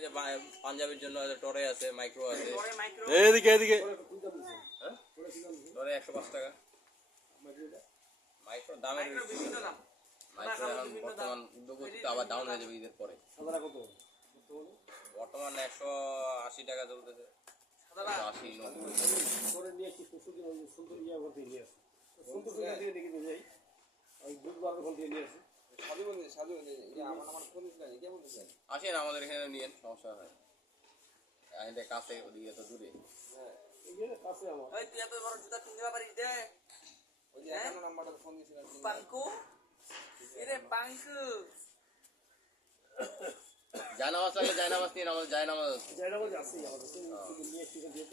এই যে পাঞ্জাবের জন্য টরে আছে, মাইক্রো আছে। এদিকে এদিকে টরে 105 টাকা। মাইক্রো দামের বিভিন্ন দাম। মাইক্রো এখন বর্তমান উদ্যোগ হচ্ছে, আবার ডাউন হয়ে যাবে ঈদের পরে। বর্তমান 180 টাকা চলতেছে। 80 90 করে নিয়ে কি সুন্দর সুন্দর ইয়া করতে নিয়ে আসে সুন্দর সুন্দর দিয়ে দেখে নিয়ে যাই ওই দুধবার ওখান থেকে নিয়ে আসে সাধু আমার ফোন দিস না কে বলতেছেন আসেন আমাদের এখানে নিয়েন, সমস্যা হয় এটা কাছে ওদিকে তো দূরে। হ্যাঁ এই যে কাছে আমার ওই তুই এত বড় জুতা কিনতে পারিস দে ওই যে একান্ন নাম্বারটা ফোন দিছিলাম পাঙ্কু এরে পাঙ্কু জায়নামাজ লাগলে জায়নামাজ নিয়ে, আমাদের জায়নামাজ জায়গাটা আছে আমাদের নিয়ে এসে দিয়ে